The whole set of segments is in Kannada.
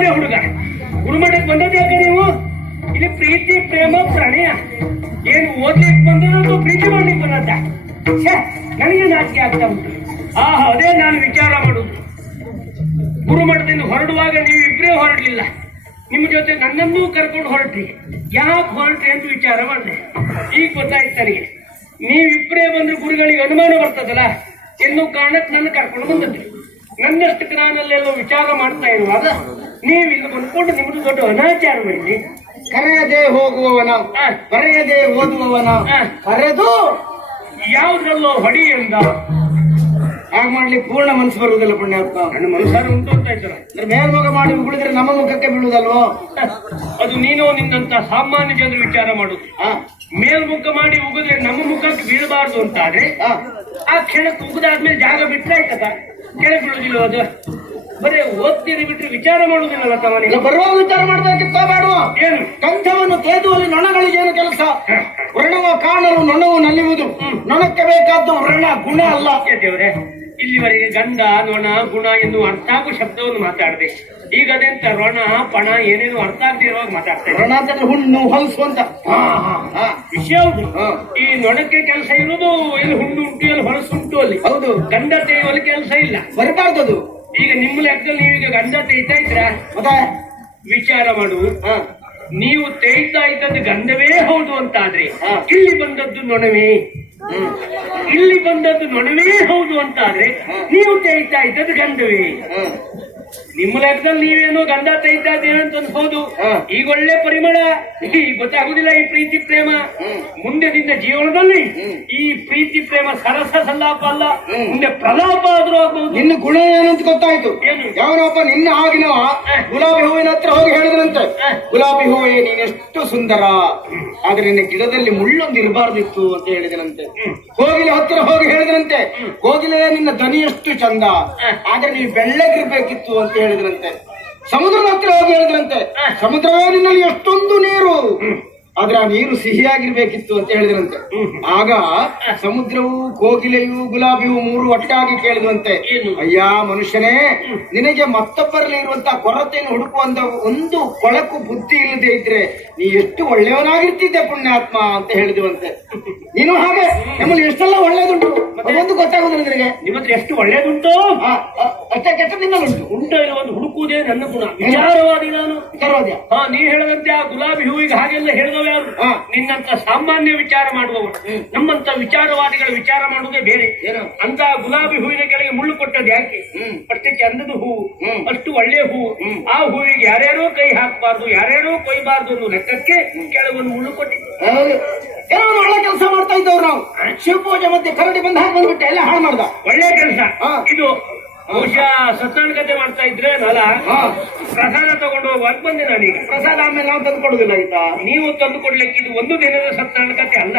ಎಂತವನೇ ಹುಡುಗ ಗುರುಮಠಕ್ಕೆ ಬಂದದ್ದು ಯಾಕೆ ನೀವು? ಇಲ್ಲಿ ಪ್ರೀತಿ ಪ್ರೇಮ ಪ್ರಣಯ ಏನು ಓದ್ಲಿಕ್ಕೆ ಬಂದದ್ದು ಪ್ರೀತಿ ಮಾಡ್ಲಿಕ್ಕೆ ಬಂದದ್ದ? ನನಗೆ ನಾಚಿಕೆ ಆಗ್ತಾ ಉಂಟು. ಅದೇ ನಾನು ವಿಚಾರ ಮಾಡುದು. ಗುರುಮಠದಿಂದ ಹೊರಡುವಾಗ ನೀವು ಇಬ್ಬರೇ ಹೊರಡ್ಲಿಲ್ಲ, ನಿಮ್ಮ ಜೊತೆ ನನ್ನನ್ನೂ ಕರ್ಕೊಂಡು ಹೊರಟ್ರಿ. ಯಾಕೆ ಹೊರಟ್ರಿ ಅಂತ ವಿಚಾರ ಮಾಡಿದೆ. ಈಗ ಗೊತ್ತಾಯ್ತು ನನಗೆ. ನೀವಿಬ್ಬರೇ ಬಂದ್ರೆ ಗುರುಗಳಿಗೆ ಅನುಮಾನ ಬರ್ತದಲ್ಲ ಎನ್ನುವ ಕಾರಣಕ್ಕೆ ನನ್ನ ಕರ್ಕೊಂಡು ಬಂದದ್ದು. ನನ್ನಷ್ಟಕ್ಕೆ ನಾನಲ್ಲೆಲ್ಲೋ ವಿಚಾರ ಮಾಡ್ತಾ ಇರುವಾಗ ನೀವು ಇಲ್ಲಿ ಬಂದ್ಕೊಂಡು ನಿಮ್ದು ದೊಡ್ಡ ಅನಾಚಾರ ಮಾಡಿದ್ರಿ. ಕರೆಯದೆ ಹೋಗುವವನ, ಬರೆಯದೆ ಓದುವವನ ಕರೆದು ಯಾವುದ್ರಲ್ಲೋ ಹೊಡಿ ಎಂದ. ಹಾಗೆ ಮಾಡ್ಲಿಕ್ಕೆ ಪೂರ್ಣ ಮನಸ್ಸು ಬರುವುದಿಲ್ಲ ಪುಣ್ಯಾತ್ಮ. ನನ್ನ ಮನಸ್ಸಾರ ಉಂಟು ಅಂತ ಹೇಳ್ತಾರೆ. ಮೇಲ್ಮುಖ ಮಾಡಿ ಉಗುಳಿದ್ರೆ ನಮ್ಮ ಮುಖಕ್ಕೆ ಬೀಳುವುದಲ್ವೋ? ಅದು ನೀನು ನಿನ್ನಂತ ಸಾಮಾನ್ಯ ಜನರು ವಿಚಾರ ಮಾಡುದು. ಮೇಲ್ಮುಖ ಮಾಡಿ ಉಗಿದ್ರೆ ನಮ್ಮ ಮುಖಕ್ಕೆ ಬೀಳಬಾರ್ದು ಅಂತ ಆದ್ರೆ ಆ ಕ್ಷಣಕ್ಕೆ ಉಗಿದಾದ್ಮೇಲೆ ಜಾಗ ಬಿಟ್ರೆ ಆಯ್ತದ, ಕೆಳಗೆ ಬೀಳುದಿಲ್ಲ. ಅದು ಬರೀ ಓದ್ತೀರಿ ಬಿಟ್ರೆ ವಿಚಾರ ಮಾಡುವುದಿಲ್ಲ ತವನಿಲ್ಲ. ಬರುವಾಗ ವಿಚಾರ ಮಾಡ್ಬೇಕಿತ್ತ ಬೇಡುವ? ಏನು ಕಂಠವನ್ನು ತೇದುವಲ್ಲಿ ನೊಣಗಳಿಗೇನು ಕೆಲಸ? ವ್ರಣವ ಕಾಣಲು ನೊಣವು ನಲಿಯುವುದು. ನೊಣಕ್ಕೆ ಬೇಕಾದ್ದು ವ್ರಣ ಗುಣ ಅಲ್ಲ. ದೇವರೇ, ಇಲ್ಲಿವರೆಗೆ ಗಂಧ ನೊಣ ಗುಣ ಎನ್ನುವ ಅರ್ಥ ಆಗೋ ಶಬ್ದವನ್ನು ಮಾತಾಡದೆ, ಈಗ ಅದೆಂತ ರೊಣ ಪಣ ಏನೇನು ಅರ್ಥ ಆಗದೆ ಇರುವಾಗ ಮಾತಾಡ್ತೇವೆ. ರೊಣ ಅಂತಂದ್ರೆ ಹುಣ್ಣು ಹೊಲಸು ಅಂತ ವಿಷಯ ಹೌದು. ಈ ನೊಣಕ್ಕೆ ಕೆಲಸ ಇರುವುದು ಎಲ್ಲಿ ಹುಣ್ಣು ಉಂಟು ಎಲ್ಲಿ ಹೊಲಸು ಉಂಟು ಅಲ್ಲಿ. ಹೌದು, ಗಂಧ ತೆಗೆಯುವಲ್ಲಿ ಕೆಲಸ ಇಲ್ಲ. ಬರಬಾರ್ದು. ಈಗ ನಿಮ್ಮ ಲೆಕ್ಕದಲ್ಲಿ ನೀವೀಗ ಗಂಧ ತೆಗಿತಾ ಇದ್ರ ಮತ್ತೆ ವಿಚಾರ ಮಾಡು. ನೀವು ತೆಗಿತಾ ಇದ್ದದ್ದು ಗಂಧವೇ ಹೌದು ಅಂತ ಆದ್ರೆ ಇಲ್ಲಿ ಬಂದದ್ದು ನೊಣವೇ, ಇಲ್ಲಿ ಬಂದದ್ದು ನೊಣವೇ ಹೌದು ಅಂತ ಆದ್ರೆ ನೀವು ತೆಗಿತಾ ಇದ್ದದ್ದು ಗಂಧವೇ. ನಿಮ್ಮ ಲೆಕ್ಕದಲ್ಲಿ ನೀವೇನೋ ಗಂಧ ತೆಗಿತಾ ಇದ್ದೀರ ಅಂತ ಅನ್ಬೋದು. ಈಗ ಒಳ್ಳೆ ಪರಿಮಳ. ಈಗ ಗೊತ್ತಾಗುದಿಲ್ಲ ಈ ಪ್ರೀತಿ ಪ್ರೇಮ. ಮುಂದೆ ನಿನ್ನ ಜೀವನದಲ್ಲಿ ಈ ಪ್ರೀತಿ ಪ್ರೇಮ ಸರಸ ಸಲ್ಲಾಪ ಅಲ್ಲ, ಮುಂದೆ ಪ್ರಲಾಪ ಆದ್ರೂ ಆಗ್ಬಹುದು. ನಿನ್ನ ಗುಣ ಏನು ಅಂತ ಗೊತ್ತಾಯ್ತು. ಯಾವನೊಬ್ಬ ನಿನ್ನ ಆಗಿನವ ಗುಲಾಬಿ ಹೂವಿನ ಹತ್ರ ಹೋಗಿ ಹೇಳಿದ್ರಂತೆ, ಗುಲಾಬಿ ಹೂವೇ ನೀನೆಷ್ಟು ಸುಂದರ, ಆದ್ರೆ ನಿನ್ನ ಗಿಡದಲ್ಲಿ ಮುಳ್ಳೊಂದು ಇರಬಾರ್ದಿತ್ತು ಅಂತ ಹೇಳಿದನಂತೆ. ಕೋಗಿಲೆ ಹತ್ತಿರ ಹೋಗಿ ಹೇಳಿದ್ರಂತೆ, ಕೋಗಿಲೆ ನಿನ್ನ ಧ್ವನಿ ಎಷ್ಟು ಚಂದ, ಆದ್ರೆ ನೀವು ಬೆಳ್ಳಗಿರ್ಬೇಕಿತ್ತು ಅಂತ ಹೇಳಿದ್ರಂತೆ. ಸಮುದ್ರದ ಹತ್ರ ಹೋಗಿ ಹೇಳಿದ್ರಂತೆ, ಸಮುದ್ರವೇ ನಿನ್ನಲ್ಲಿ ಎಷ್ಟೊಂದು ನೀರು, ಆದ್ರೆ ಆ ನೀರು ಸಿಹಿಯಾಗಿರ್ಬೇಕಿತ್ತು ಅಂತ ಹೇಳಿದ್ರಂತೆ. ಆಗ ಸಮುದ್ರವು ಕೋಗಿಲೆಯು ಗುಲಾಬಿಯು ಮೂರು ಒಟ್ಟಾಗಿ ಕೇಳಿದ್ರಂತೆ, ಅಯ್ಯ ಮನುಷ್ಯನೇ, ನಿನಗೆ ಮತ್ತೊಬ್ಬರಲ್ಲಿ ಇರುವಂತಹ ಕೊರತೆಯನ್ನು ಹುಡುಕುವಂತ ಒಂದು ಕೊಳಕು ಬುದ್ಧಿ ಇಲ್ಲದೆ ಇದ್ರೆ ನೀ ಎಷ್ಟು ಒಳ್ಳೆಯವನಾಗಿರ್ತಿದ್ದೆ ಪುಣ್ಯಾತ್ಮ ಅಂತ ಹೇಳಿದ್ವಂತೆ. ನೀನು ಹಾಗೆ ನಮ್ಮಲ್ಲಿ ಎಷ್ಟೆಲ್ಲ ಒಳ್ಳೇದುಂಟು ಅದೊಂದು ಗೊತ್ತಾಗುದಿಲ್ಲ ನಿನಗೆ. ನಿಮ್ಮ ಹತ್ರ ಎಷ್ಟು ಒಳ್ಳೇದುಂಟು ಅಷ್ಟೇ ಕೆಟ್ಟ ನಿನ್ನಲ್ಲುಂಟು. ಉಂಟು ಒಂದು ಹುಡುಕುವುದೇ ನನ್ನ ಗುಣ. ವಿಚಾರವಾದಿ ನಾನು. ವಿಚಾರವಾದ್ಯ? ನೀ ಹೇಳದಂತೆ ಆ ಗುಲಾಬಿ ಹೂವಿಗೆ ಹಾಗೆಲ್ಲ ಹೇಳಿದವ ಯಾರು? ನಿನ್ನಂತ ಸಾಮಾನ್ಯ ವಿಚಾರ ಮಾಡುವವರು. ನಮ್ಮಂತ ವಿಚಾರವಾದಿಗಳ ವಿಚಾರ ಮಾಡುವುದೇ ಬೇರೆ. ಅಂತ ಗುಲಾಬಿ ಹೂವಿನ ಕೆಳಗೆ ಮುಳ್ಳು ಕೊಟ್ಟದ್ದು ಯಾಕೆ? ಅಷ್ಟೇ ಚಂದದ ಹೂವು, ಅಷ್ಟು ಒಳ್ಳೆ ಹೂವು. ಆ ಹೂವಿಗೆ ಯಾರ್ಯಾರೋ ಕೈ ಹಾಕಬಾರ್ದು, ಯಾರ್ಯಾರೋ ಕೊಯ್ಬಾರ್ದು ಅನ್ನೋ ಲೆಕ್ಕಕ್ಕೆ ಕೆಲವೊಂದು ಮುಳ್ಳು ಕೊಟ್ಟಿದ್ದು. ಕೆಲವೊಂದು ಒಳ್ಳೆ ಕೆಲಸ ಮಾಡ್ತಾ ಇದ್ದವ್ರು ನಾವು. ಶಿವಪೂಜೆ ಮಧ್ಯೆ ಕರಡಿ ಬಂದು ಹಾಕಿ ಬಂದ್ಬಿಟ್ಟೆ, ಎಲ್ಲ ಹಾಳು ಮಾಡ್ದ. ಒಳ್ಳೆ ಕೆಲಸ ಇದು. ಬಹುಶಃ ಸತ್ಯನಾರಾಯಣ ಕತೆ ಮಾಡ್ತಾ ಇದ್ರೆ ನಲ ಪ್ರಸಾದ ತಗೊಂಡು ಹೋಗುವಾಗ ಬಂದೆ ನಾನೀಗ. ಪ್ರಸಾದ ಆಮೇಲೆ ನಾವು ತಂದು ಕೊಡುದಿಲ್ಲ ಆಯ್ತಾ? ನೀವು ತಂದು ಕೊಡ್ಲಿಕ್ಕೆ ಇದು ಒಂದು ದಿನದ ಸತ್ಯನಾರಾಯಣ ಕತೆ ಅಲ್ಲ.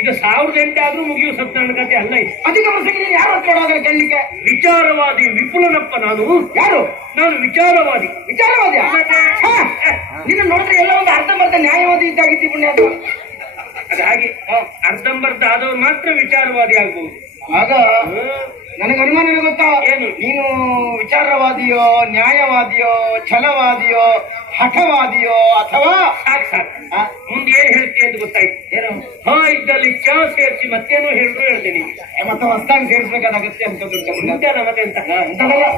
ಇದು 1000 ಆದ್ರೂ ಮುಗಿಯುವ ಸತ್ಯನಾರಾಯಣ ಕತೆ ಅಲ್ಲ. ಇದು ಅಧಿಕ ವರ್ಷಕ್ಕೆ ಯಾರು ಹತ್ರ ಕೇಳಲಿಕ್ಕೆ? ವಿಚಾರವಾದಿ ವಿಪುಲನಪ್ಪ ನಾನು. ಯಾರು? ನಾನು ವಿಚಾರವಾದಿ. ವಿಚಾರವಾದಿ? ನಿನ್ನ ನೋಡಿದ್ರೆ ಎಲ್ಲ ಒಂದು ಅರ್ಧಂಬರ್ಧ ನ್ಯಾಯವಾದಿ ಇದ್ದಾಗಿತ್ತು ಪುಣ್ಯಾತ್ಮ. ಹಾಗೆ ಅರ್ಧಂಬರ್ಧ ಆದವರು ಮಾತ್ರ ವಿಚಾರವಾದಿ ಆಗ್ಬಹುದು. ಆಗ ನನಗೆ ಅನುಮಾನ ಗೊತ್ತಾ? ಏನು? ನೀನು ವಿಚಾರವಾದಿಯೋ, ನ್ಯಾಯವಾದಿಯೋ, ಛಲವಾದಿಯೋ, ಹಠವಾದಿಯೋ, ಅಥವಾ ಸಾಕು ಮುಂದೆ ಏನ್ ಹೇಳ್ತೀನಿ ಅಂತ ಗೊತ್ತಾಯ್ತು. ಏನು? ಇದ್ದಲ್ಲಿ ಚಾ ಸೇರಿಸಿ ಮತ್ತೇನೋ ಹೇಳಿದ್ರು ಹೇಳ್ತೀನಿ. ಮತ್ತೆ ಹೊಸದಾಗಿ ಸೇರಿಸ್ಬೇಕಾದ ಅಗತ್ಯ ಅಂತ ಉಂಟಲ್ಲ ಮತ್ತೆ ಎಂತ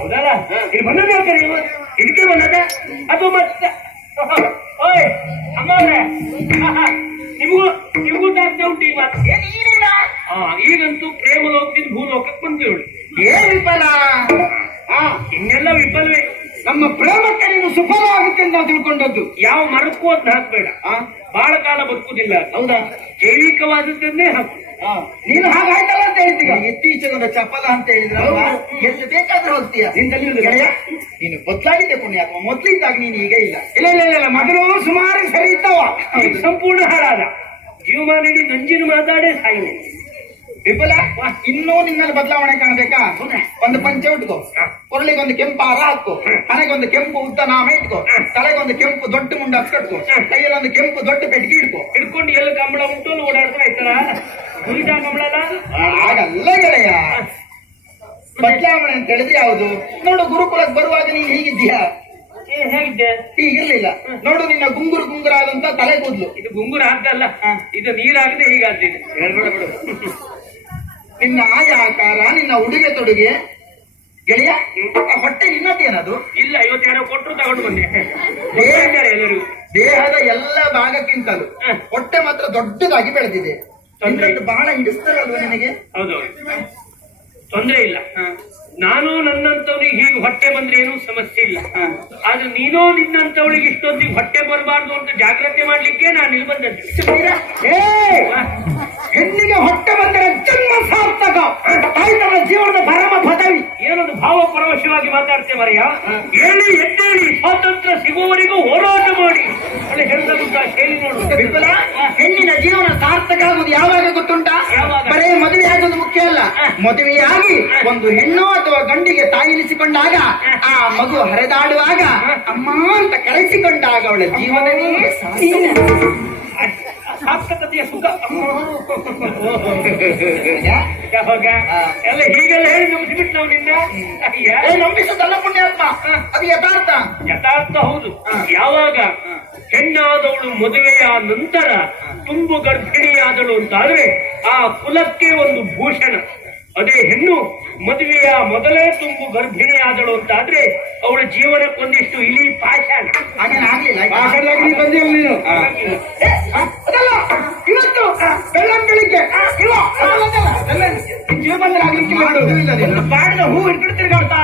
ಹೌದಲ್ಲ? ಇಲ್ಲಿ ಬಂದದ ಇದಕ್ಕೆ ಬಂದದ ಅದು ಮತ್ತೆ. ಓಯ್ ಅಮ್ಮವ್ರೆ, ನಿಮಗೂ ತಾಗ್ತಾ ಉಂಟು ಈ ಮಾತು. ಈಗಂತೂ ಪ್ರೇಮ ಲೋಕದಿಂದ ಭೂಲೋಕಕ್ಕೆ ಬಂದೇಳು. ಏನ್ ವಿಫಲ? ಇನ್ನೆಲ್ಲ ವಿಫಲವೇ. ನಮ್ಮ ಪ್ರೇಮಕ್ಕೆ ನೀನು ಸುಫಲ ಆಗುತ್ತೆ ಅಂತ ನಾವು ತಿಳ್ಕೊಂಡದ್ದು. ಯಾವ ಮರಕ್ಕೂ ಅಂತ ಹಾಕ್ಬೇಡ, ಬಹಳ ಕಾಲ ಬದುಕುದಿಲ್ಲ. ಹೌದಾ? ಜೈವಿಕವಾದದ್ದನ್ನೇ ಹಾಕು. ನೀನು ಹಾಗಾಯ್ತಲ್ಲ ಅಂತ ಹೇಳ್ತೀಯ. ಇತ್ತೀಚೆಗೊಂದು ಚಪಲ ಅಂತ ಹೇಳಿದ್ರಲ್ವಾ, ಎಷ್ಟು ಬೇಕಾದ್ರೂ ಹೋಗ್ತೀಯ. ನೀನು ಬದಲಾಗಿದೆ ಪುಣ್ಯಾತ್ಮ. ಮೊದ್ಲಿದ್ದಾಗ ನೀನು ಈಗ ಇಲ್ಲ. ಇಲ್ಲ ಮೊದಲು ಸುಮಾರು ಸರಿ ಇದ್ದವ, ಈಗ ಸಂಪೂರ್ಣ ಹಾಳಾದ. ಜೀವಮಾನ ಇಡೀ ನಂಜಿನ ಮಾತಾಡೇ ಸಾಯಿನೆ. ವಿಫಲ. ಇನ್ನೂ ನಿನ್ನಲ್ಲಿ ಬದಲಾವಣೆ ಕಾಣಬೇಕಾ? ಒಂದು ಪಂಚೆ ಉಟ್ಕೋ, ಕೊರಳಿಗೆ ಒಂದು ಕೆಂಪು ಹಾರ ಹಾಕೋ, ಹಣೆಗೆ ಒಂದು ಕೆಂಪು ಉದ್ದ ನಾಮ ಇಟ್ಕೋ, ತಲೆಗೆ ಒಂದು ಕೆಂಪು ದೊಡ್ಡ ಮುಂಡ ಕಟ್ಕೋ, ಕೈಯಲ್ಲಿ ಒಂದು ಕೆಂಪು ದೊಡ್ಡ ಪೆಟ್ಟಿಗೆ ಇಟ್ಕೋ. ಹಿಡ್ಕೊಂಡು ಎಲ್ಲ ಕಂಬಳ ಉಂಟು ಅಲ್ಲಿ ಓಡಾಡ್ತಾ ಇರ್ತಾರ. ಗುರಿತಾ ಕಂಬಳಲ್ಲ ಹಾಗಲ್ಲ ಗೆಳೆಯ. ಬದಲಾವಣೆ ಅಂತ ಹೇಳಿದ್ರೆ ಯಾವುದು? ನೋಡು, ಗುರುಕುಲಕ್ಕೆ ಬರುವಾಗ ನೀನು ಹೀಗಿದ್ದೀಯಾ, ಹೇಗಿದ್ದೆ? ಹೀಗಿರ್ಲಿಲ್ಲ ನೋಡು, ನಿನ್ನ ಗುಂಗುರು ಗುಂಗುರಾದಂತ ತಲೆ ಕೂದ್ಲು. ಇದು ಗುಂಗುರು ಹಾಕಲ್ಲ, ಇದು ನೀರಾಗದೆ ಹೀಗಾಗ್ತಿದೆ. ನಿನ್ನ ಆಯ ಆಕಾರ, ನಿನ್ನ ಉಡುಗೆ ತೊಡುಗೆ ಗೆಳೆಯ, ಆ ಹೊಟ್ಟೆ ನಿನ್ನದೇನದು? ಇಲ್ಲ, ಇವತ್ತು ಯಾರೋ ಕೊಟ್ಟರು ತಗೊಂಡು ಬಂದೆ. ಎಲ್ಲರಿಗೂ ದೇಹದ ಎಲ್ಲ ಭಾಗಕ್ಕಿಂತಲೂ ಹೊಟ್ಟೆ ಮಾತ್ರ ದೊಡ್ಡದಾಗಿ ಬೆಳೆದಿದೆ. ಬಹಳ ಹಿಡಿಸ್ತಾರಲ್ವ ನಿನಗೆ? ಹೌದೌದು, ತೊಂದ್ರೆ ಇಲ್ಲ. ನಾನು ನನ್ನಂತವನಿಗೆ ಹೀಗೆ ಹೊಟ್ಟೆ ಬಂದ್ರೆ ಏನು ಸಮಸ್ಯೆ ಇಲ್ಲ. ಆದ್ರೆ ನೀನೋ ನಿನ್ನಂತವಳಿಗೆ ಇಷ್ಟೊತ್ತಿಗೆ ಹೊಟ್ಟೆ ಬರಬಾರ್ದು ಅಂತ ಜಾಗ್ರತೆ ಮಾಡ್ಲಿಕ್ಕೆ ನಾನು ಇಲ್ಲಿ ಬಂದದ್ದು. ಹೆಣ್ಣಿಗೆ ಹೊಟ್ಟೆ ಬಂದರೆ ಜನ್ಮ ಸಾರ್ಥಕ, ತಾಯ್ತನ ಜೀವನದ ಪರಮ ಪದವಿ. ಏನೊಂದು ಭಾವ ಪರವಶವಾಗಿ ಮಾತಾಡ್ತೇ ಮರೆಯ. ಹೇಳಿ ಎದ್ದೇಳಿ, ಸ್ವಾತಂತ್ರ್ಯ ಸಿಗುವವರೆಗೂ ಹೋರಾಟ ಮಾಡಿ. ಒಳ್ಳೆ ಹೇಳ್ತಾ ಶೈಲಿ ನೋಡು. ಹೆಣ್ಣಿನ ಜೀವನ ಸಾರ್ಥಕ ಆಗುವುದು ಯಾವಾಗ ಗೊತ್ತುಂಟಾ? ಬರೇ ಮದುವೆ ಆಗೋದು ಮುಖ್ಯ ಅಲ್ಲ. ಮದುವೆಯಾಗಿ ಒಂದು ಹೆಣ್ಣು ಅಥವಾ ಗಂಡಿಗೆ ತಾಯಿನಿಸಿಕೊಂಡಾಗ, ಆ ಮಗು ಹರಿದಾಡುವಾಗ ಅಮ್ಮ ಅಂತ ಕರೆಸಿಕೊಂಡಾಗ ಅವಳ ಜೀವನವೇ ಸಾರ್ಥಕತೆಯ ಸುಖ. ಯಾವಾಗ ಎಲ್ಲ ಹೀಗೆಲ್ಲ ಹೇಳಿ ನಂಬಿಸ್ಬಿಟ್ಟು ನಾವು ನಿನ್ನ ನಂಬಿಸೋದಲ್ಲ ಪುಣ್ಯಾತ್ಮ, ಅದು ಯಥಾರ್ಥ. ಯಥಾರ್ಥ ಹೌದು. ಯಾವಾಗ ಹೆಣ್ಣಾದವಳು ಮದುವೆಯ ನಂತರ ತುಂಬು ಗರ್ಭಿಣಿಯಾದಳು ಅಂತಾದ್ರೆ ಆ ಕುಲಕ್ಕೆ ಒಂದು ಭೂಷಣ. ಅದೇ ಹೆಣ್ಣು ಮದುವೆಯ ಮೊದಲೇ ತುಂಬು ಗರ್ಭಿಣಿಯಾದಳು ಅಂತಾದ್ರೆ ಅವಳ ಜೀವನಕ್ಕೊಂದಿಷ್ಟು ಇಲಿ ಪಾಷಾಣ. ಇವತ್ತು ಬೆಳ್ಳಂಬೆಳಿಗ್ಗೆ ಬಾಡಿದ ಹೂ ಹಿಡ್ಕೊಂಡು ತಿರುಗಾಡ್ತಾ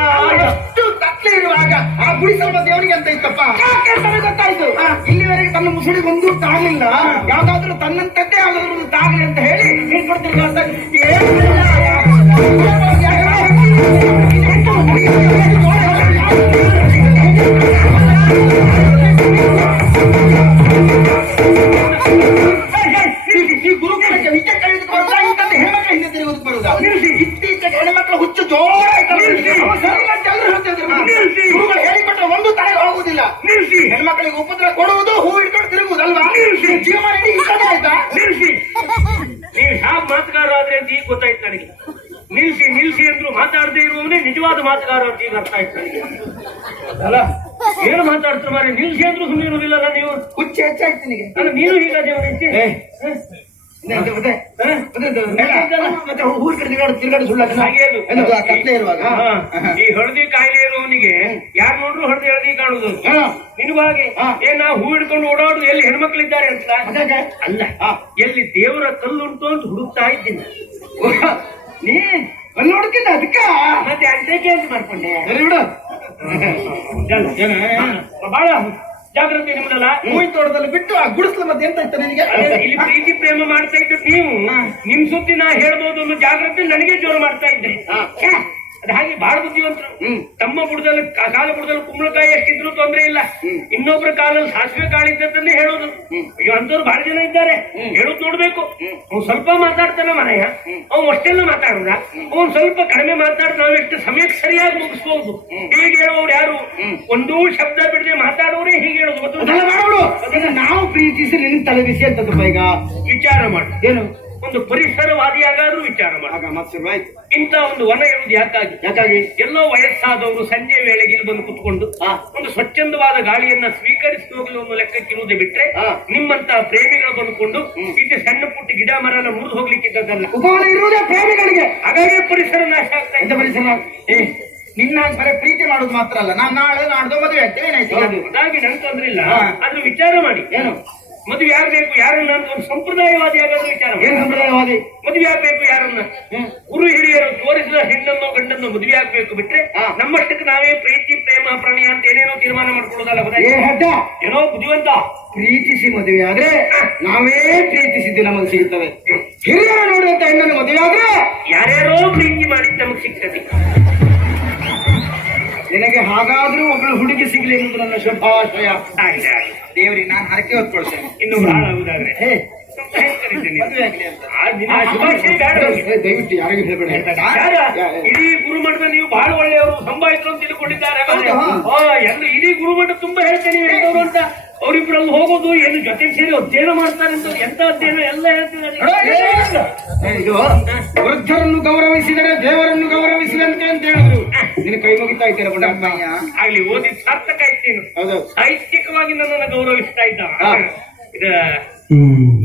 ಅಷ್ಟು ಕತ್ಲೆ ಇರುವಾಗ ಆ ಗುಡಿಸಲು ದೇವರಿಗೆ ಅಂತ ಇತ್ತಪ್ಪ. ಗೊತ್ತಾಯ್ತು, ಇಲ್ಲಿವರೆಗೆ ತನ್ನ ಮುಸುಡಿಗೆ ಒಂದು ತಾಗಲಿಲ್ಲ. ಯಾವ್ದಾದ್ರು ತನ್ನಂತದ್ದೇ ಯಾವ್ದಾದ್ರು ತಾಗಲಿ ಅಂತ ಹೇಳಿ ಹಿಡ್ಕೊಂಡು ತಿರುಗಾಡ್ತಾ ಗುರುಕುಲಕ್ಕೆ ವಿದ್ಯೆ ಕಳೆದುಕೊಳ್ಳುವುದಾ ಇಂಥದ್ದು ಹೆಣ್ಮಕ್ಳ ಹಿಂದೆ ತಿರುಗುವುದಕ್ಕೆ ಬರುವುದಾ? ಇತ್ತೀಚೆಗೆ ಹೆಣ್ಮಕ್ಳ ಹುಚ್ಚು ಜೋರ ಗುರುಗಳು ಹೇಳಿಕೊಟ್ರೆ ಒಂದು ತಲೆಗೆ ಹೋಗುವುದಿಲ್ಲ. ಹೆಣ್ಮಕ್ಳಿಗೆ ಉಪದ್ರ ಕೊಡುವುದು, ಹೂ ಹಿಡ್ಕೊಂಡು ತಿರುಗುವುದಲ್ವಾ? ಜೀವನ ಇಂಥದ್ದೇ ಆಯ್ತಾ? ನೀವು ಯಾವ ಮಾತುಗಾರ ಆದ್ರೆ ಅಂತ ಈಗ ಗೊತ್ತಾಯ್ತು ನನಗೆ. ನಿಲ್ಸಿ ನಿಲ್ಸಿ ಅಂದ್ರು ಮಾತಾಡದೆ ಇರುವವನೇ ನಿಜವಾದ ಮಾತುಗಾರ ಅಂತ ಈಗ ಅರ್ಥ ಆಯ್ತು ನನಗೆ. ಅಲ್ಲ, ಏನು ಮಾತಾಡ್ತಾರೆ ಮಾರೆ, ನಿಲ್ಸಿ ಅಂದ್ರೂ ಸುಮ್ಮನೆ ಇರುವುದಿಲ್ಲ ನೀವು. ಹುಚ್ಚು ಹೆಚ್ಚಾಯ್ತು ನಿನಗೆ. ಅಲ್ಲ, ನೀನು ಹೀಗಾದೆ ಅವನಿಗೆ. ಮತ್ತೆ ಊರ್ ಕಡೆ ತಿರುಗಾಡು ಸುಳ್ಳ ಕತ್ಲೆ ಇರುವಾಗ ಈ ಹಳದಿ ಕಾಯಿಲೆ ಇರುವವನಿಗೆ ಯಾರು ನೋಡ್ರು ಹಳದಿ ಹಳದಿ ಕಾಣುದು. ನಿನಗೂ ಹಾಗೆ ನಾ ಹೂ ಹಿಡ್ಕೊಂಡು ಓಡಾಡುದು ಎಲ್ಲಿ ಹೆಣ್ಮಕ್ಳಿದ್ದಾರೆ ಅಂತ ಅಲ್ಲ, ಎಲ್ಲಿ ದೇವರ ಕಲ್ಲುಂಟು ಅಂತ ಹುಡುಕ್ತಾ ಇದ್ದೀನಿ. ನೀ ಅಲ್ಲಿ ನೋಡ್ತಿದ್ದ ಅದಕ್ಕ ಮತ್ತೆ ಅದಕ್ಕೆ ಅಂತ ಮಾಡ್ಕೊಂಡೆ. ಬಿಡು, ಬಹಳ ಜಾಗ್ರತೆ ನಿಮ್ದಲ್ಲ. ಹೂವಿನ ತೋಟದಲ್ಲಿ ಬಿಟ್ಟು ಆ ಗುಡಿಸ್ಲ ಮತ್ತೆ ಎಂತ ಇತ್ತು ನಿನಗೆ? ಇಲ್ಲಿ ಪ್ರೀತಿ ಪ್ರೇಮ ಮಾಡ್ತಾ ಇದ್ದದ್ದು ನೀವು. ನಿಮ್ ಸುದ್ದಿ ನಾ ಹೇಳ್ಬೋದು ಅನ್ನೋ ಜಾಗ್ರತೆ ನನಗೆ ಜೋರು ಮಾಡ್ತಾ ಇದ್ದೆ. ಅದ ಹಾಗೆ ಬಹಳ ಬುದ್ಧಿವಂತರು. ತಮ್ಮ ಬುಡದಲ್ಲಿ ಕಾಲ ಬುಡದಲ್ಲಿ ಕುಂಬಳಕಾಯಿ ಎಷ್ಟಿದ್ರು ತೊಂದ್ರೆ ಇಲ್ಲ, ಇನ್ನೊಬ್ರ ಕಾಲಲ್ಲಿ ಸಾಸಿವೆ ಕಾಳಿದ್ದನ್ನೇ ಹೇಳೋದು. ಅಯ್ಯೋ, ಅಂತವ್ರು ಬಹಳ ಜನ ಇದ್ದಾರೆ. ಹೇಳೋದು ನೋಡ್ಬೇಕು. ಅವ್ನು ಸ್ವಲ್ಪ ಮಾತಾಡ್ತಾನ ಮನೆಯ, ಅವ್ನು ಅಷ್ಟೆಲ್ಲ ಮಾತಾಡುದ. ಅವ್ನು ಸ್ವಲ್ಪ ಕಡಿಮೆ ಮಾತಾಡ್ ನಾವೆಷ್ಟು ಸಮಯಕ್ಕೆ ಸರಿಯಾಗಿ ಮುಗಿಸ್ಬೋದು. ಹೀಗೆ ಹೇಳೋರು ಯಾರು? ಒಂದೂ ಶಬ್ದ ಬಿಡದೆ ಮಾತಾಡೋರೇ ಹೀಗೆ ಹೇಳೋದು. ಅದನ್ನ ನಾವು ಪ್ರೀತಿಸಿ ನಿನ್ ತಲೆ ಬಿಸಿ ಅಂತದ್ದು. ಈಗ ವಿಚಾರ ಮಾಡು. ಏನು? ಒಂದು ಪರಿಸರವಾದಿಯಾಗಾದ್ರೂ ವಿಚಾರ ಮಾಡ. ಇಂಥ ಒಂದು ವನ ಇರುವುದು ಯಾಕಾಗಿ ಎಲ್ಲೋ ವಯಸ್ಸಾದವರು ಸಂಜೆ ವೇಳೆಗೆ ಇಲ್ಲಿ ಬಂದು ಕುತ್ಕೊಂಡು ಒಂದು ಸ್ವಚ್ಛಂದವಾದ ಗಾಳಿಯನ್ನ ಸ್ವೀಕರಿಸಿ ಹೋಗಲು ಒಂದು ಲೆಕ್ಕಕ್ಕಿರುವುದೇ ಬಿಟ್ರೆ, ನಿಮ್ಮಂತ ಪ್ರೇಮಿಗಳು ಬಂದುಕೊಂಡು ಇಲ್ಲಿ ಸಣ್ಣ ಪುಟ್ಟ ಗಿಡ ಮರನ ಮುರಿದು ಹೋಗ್ಲಿಕ್ಕಿದ್ದಲ್ಲ. ಇರುವುದೇ ಪ್ರೇಮಿಗಳಿಗೆ. ಹಾಗಾಗಿ ಪರಿಸರ ನಾಶ ಆಗ್ತಾ ಇದೆ. ಪರಿಸರ ನಿನ್ನ ಬರೀ ಪ್ರೀತಿ ಮಾಡೋದು ಮಾತ್ರ ಅಲ್ಲ, ನಾನ್ ನಾಳೆ ನಾಡ್ದು ಮದುವೆ ಆಗ್ತೇವೆ. ಏನಾಯ್ತು? ಅದಾಗಿ ನನ್ ತೊಂದ್ರೆ ಇಲ್ಲ. ಆದ್ರೂ ವಿಚಾರ ಮಾಡಿ. ಏನು ಮದುವೆ ಆಗ್ಬೇಕು ಯಾರನ್ನ ಅಂತ ಒಂದು ಸಂಪ್ರದಾಯವಾದಿ ಆಗೋದು ವಿಚಾರ. ಏನ್ ಸಂಪ್ರದಾಯವಾದಿ? ಮದುವೆ ಆಗ್ಬೇಕು ಯಾರನ್ನ? ಗುರು ಹಿರಿಯರು ತೋರಿಸಿದ ಹೆಣ್ಣನ್ನು ಗಂಡನ್ನು ಮದುವೆ ಆಗ್ಬೇಕು ಬಿಟ್ರೆ ನಮ್ಮಷ್ಟಕ್ಕೆ ನಾವೇ ಪ್ರೀತಿ ಪ್ರೇಮ ಪ್ರಣಯ ಅಂತ ಏನೇನೋ ತೀರ್ಮಾನ ಮಾಡ್ಕೊಳ್ಳೋದಲ್ಲ. ಏನೋ ಬುದ್ಧಿವಂತ. ಪ್ರೀತಿಸಿ ಮದುವೆ ಆದ್ರೆ ನಾವೇ ಪ್ರೀತಿಸಿದ್ದು ನಮಗೆ ಸಿಗುತ್ತದೆ. ಹಿರಿಯರು ನೋಡುವಂತ ಹೆಣ್ಣನ್ನು ಮದುವೆ ಆದ್ರೆ ಯಾರ್ಯಾರೋ ಪ್ರೀತಿ ಮಾಡಿ ನಮಗೆ ಸಿಗ್ತದೆ. ನಿನಗೆ ಹಾಗಾದ್ರೂ ಒಬ್ಬಳು ಹುಡುಗಿ ಸಿಗ್ಲಿ ಅನ್ನೋದು ನನ್ನ ಶುಭಾಶಯ. ದೇವರಿಗೆ ನಾನು ಹರಕೆ ಹೊತ್ಕೊಳ್ತೇನೆ. ಇನ್ನು ಬಹಳ ಹೌದಾದ್ರೆ ದಯವಿಟ್ಟು ಯಾರಿಗೂ ಹೇಳ್ಬೇಡ. ಇಡೀ ಗುರುಮಠದ ನೀವು ಬಹಳ ಒಳ್ಳೆಯವರು, ಸಂಭಾಯಿತರು ಅಂತ ತಿಳ್ಕೊಂಡಿದ್ದಾರೆ. ಇಡೀ ಗುರುಮಠ ತುಂಬಾ ಹೇಳ್ತೇನೆ ಅಂತ ಅವರಿಬ್ಬರಲ್ಲಿ ಹೋಗೋದು ಏನು ಜೊತೆಗೆ ಸೇರಿ ಅಧ್ಯಯನ ಮಾಡ್ತಾರೆ ಅಂತ ಎಂತ ಅಧ್ಯಯನ ಎಲ್ಲ ಹೇಳ್ತಿದ್ದಾರೆ. ಇದು ವೃದ್ಧರನ್ನು ಗೌರವಿಸಿದರೆ ದೇವರನ್ನು ಗೌರವಿಸಿದಂತೆ ಅಂತ ಹೇಳಿದ್ರು. ನಿನ್ನ ಕೈ ಮುಗಿತಾ ಇದ್ದೇನೆ ಬುಡಮ್ಮಯ್ಯ. ಆಗ್ಲಿ ಓದಿದ್ ಸಾರ್ಥಕ ಆಯ್ತು ನೀನು. ಹೌದು, ಸಾಹಿತ್ಯಿಕವಾಗಿ ನನ್ನನ್ನು ಗೌರವಿಸ್ತಾ ಇದ್ದ. ಇದ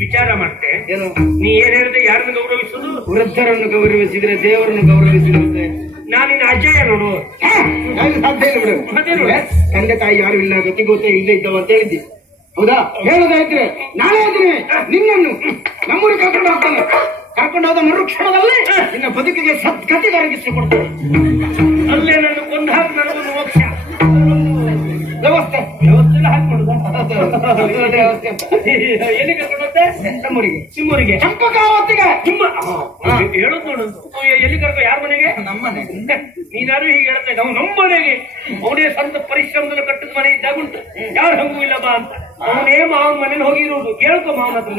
ವಿಚಾರ ಮಾಡ್ತೆ. ಏನು ನೀ ಏನ್ ಹೇಳಿದೆ? ಯಾರನ್ನು ಗೌರವಿಸುದು? ವೃದ್ಧರನ್ನು ಗೌರವಿಸಿದರೆ ದೇವರನ್ನು ಗೌರವಿಸಿದಂತೆ. ನಾನಿನ್ನ ಅಜಯ ನೋಡು. ಸಾಧ್ಯ ಇಲ್ಲ ಬಿಡು. ಮತ್ತೇನು? ತಂದೆ ತಾಯಿ ಯಾರು ಇಲ್ಲ, ಗತಿಗೋತೆ ಇಲ್ಲದೆ ಇದ್ದವ ಅಂತ ಹೇಳಿದ್ದಿ. ಹೌದಾ? ಹೇಳೋದಾಯ್ತ್ರೆ ನಾಳೆ ಇದ್ದೀನಿ ನಿನ್ನನ್ನು ನಮ್ಮೂರಿಗೆ ಕರ್ಕೊಂಡು ಹೋಗ್ತಾನೆ. ಕರ್ಕೊಂಡು ಹೋದ ಮರುಕ್ಷಣದಲ್ಲಿ ನಿನ್ನ ಬದುಕಿಗೆ ಸದ್ಗತಿ ಒದಗಿಸಿಕೊಡ್ತಾನೆ. ಅಲ್ಲೇ ನನ್ನ ಕೊಂದು ಹಾಕಿ ನನಗೊಂದು ಮೋಕ್ಷ ವ್ಯವಸ್ಥೆ ವ್ಯವಸ್ಥೆ ಹಾಕ್ಬಿಡುದ? ವ್ಯವಸ್ಥೆ ಎಲ್ಲಿ ಕರ್ಕೊಂಡು ಹೋಗ್ತೆ? ನಮ್ಮೂರಿಗೆ ನಿಮ್ಮೂರಿಗೆ. ಚಂಪಕಾವತ್ತಿಗೆ. ನಿಮ್ಮ ಹೇಳುದು ನೋಡು. ಎಲ್ಲಿ ಕರ್ಕೊ? ಯಾರ ಮನೆಗೆ? ನಮ್ಮನೆ. ನೀನಾರು ಹೀಗೆ ಹೇಳ್ತಾ ನಾವು ನಮ್ಮ ಮನೆಗೆ. ಅವನೇ ಸ್ವಂತ ಪರಿಶ್ರಮದಲ್ಲಿ ಕಟ್ಟಿದ ಮನೆ ಇದ್ದಾಗ ಉಂಟು. ಯಾರು ಹಂಗೂ ಇಲ್ಲ ಬಾ ಅಂತ. ಅವನೇ ಮಾವನ ಮನೇಲಿ ಹೋಗಿರೋದು. ಕೇಳ್ಕೊ ಮಾವನ ಹತ್ರ.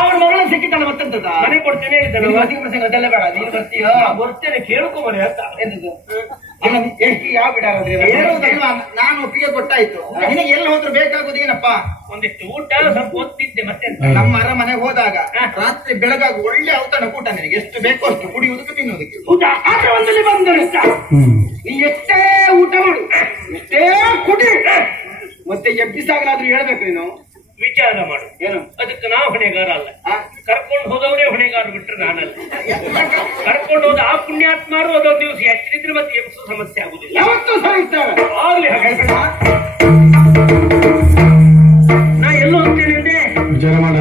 ಅವ್ರ ಮಗಳ ಸಿಕ್ಕಿದ್ದಾಳೆ ಮತ್ತಂತದ ಮನೆ ಕೊಡ್ತೇನೆ ಇದ್ದಾನೆ. ಅದೆಲ್ಲ ಬೇಡ, ನೀನು ಬರ್ತೀಯೋ? ಬರ್ತೇನೆ, ಕೇಳ್ಕೊ ಮನೆ ಅಂತ. ಎಂತದ್ದು? ಎಷ್ಟು ಯಾವ ಬಿಡಾರದ್ರಿ? ನಾನು ಒಪ್ಪಿಗೆ ಕೊಟ್ಟಾಯ್ತು. ನಿನಗೆ ಎಲ್ಲಿ ಹೋದ್ರು ಬೇಕಾಗುದೇನಪ್ಪ? ಒಂದಿಷ್ಟು ಊಟ ಸ್ವಲ್ಪ ಓದ್ತಿದ್ದೆ ಮತ್ತೆ. ನಮ್ಮ ಅರಮನೆಗೆ ಹೋದಾಗ ರಾತ್ರಿ ಬೆಳಗಾಗಿ ಒಳ್ಳೆ ಔತಣ ಊಟ. ನಿನಗೆ ಎಷ್ಟು ಬೇಕೋ ಅಷ್ಟು ಕುಡಿಯುವುದಕ್ಕೆ ತಿನ್ನುವುದಕ್ಕೆ. ಊಟ ಆಟವಂತಲ್ಲಿ ಬಂದರೆ ನೀ ಎಷ್ಟೇ ಊಟ ಮಾಡು, ಎಷ್ಟೇ ಕುಡಿ, ಮತ್ತೆ ಎಬ್ಬಿಸಾಗಲಾದ್ರೂ ಹೇಳ್ಬೇಕು ನೀನು. ವಿಚಾರ ಮಾಡು. ಏನು? ಅದಕ್ಕೆ ನಾವು ಹೊಣೆಗಾರ ಅಲ್ಲ. ಕರ್ಕೊಂಡು ಹೋದವರೇ ಹೊಣೆಗಾರ ಬಿಟ್ರೆ ನಾನಲ್ಲ. ಕರ್ಕೊಂಡು ಹೋದ ಆ ಪುಣ್ಯಾತ್ಮಾರು ಅದೊಂದು ದಿವಸ ಎಚ್ಚರಿದ್ರೆ ಮತ್ತೆ ಎಬ್ಸೋ ಸಮಸ್ಯೆ ಆಗುದಿಲ್ಲ. ಯಾವತ್ತೂ ಸರಿಸ್ತಾರೆ. ಆಗ್ಲಿ ಹಾಗೆ. ನಾ ಎಲ್ಲೋ ಹೋಗ್ತೇನೆ ಅಂದೆ. ವಿಚಾರ ಮಾಡ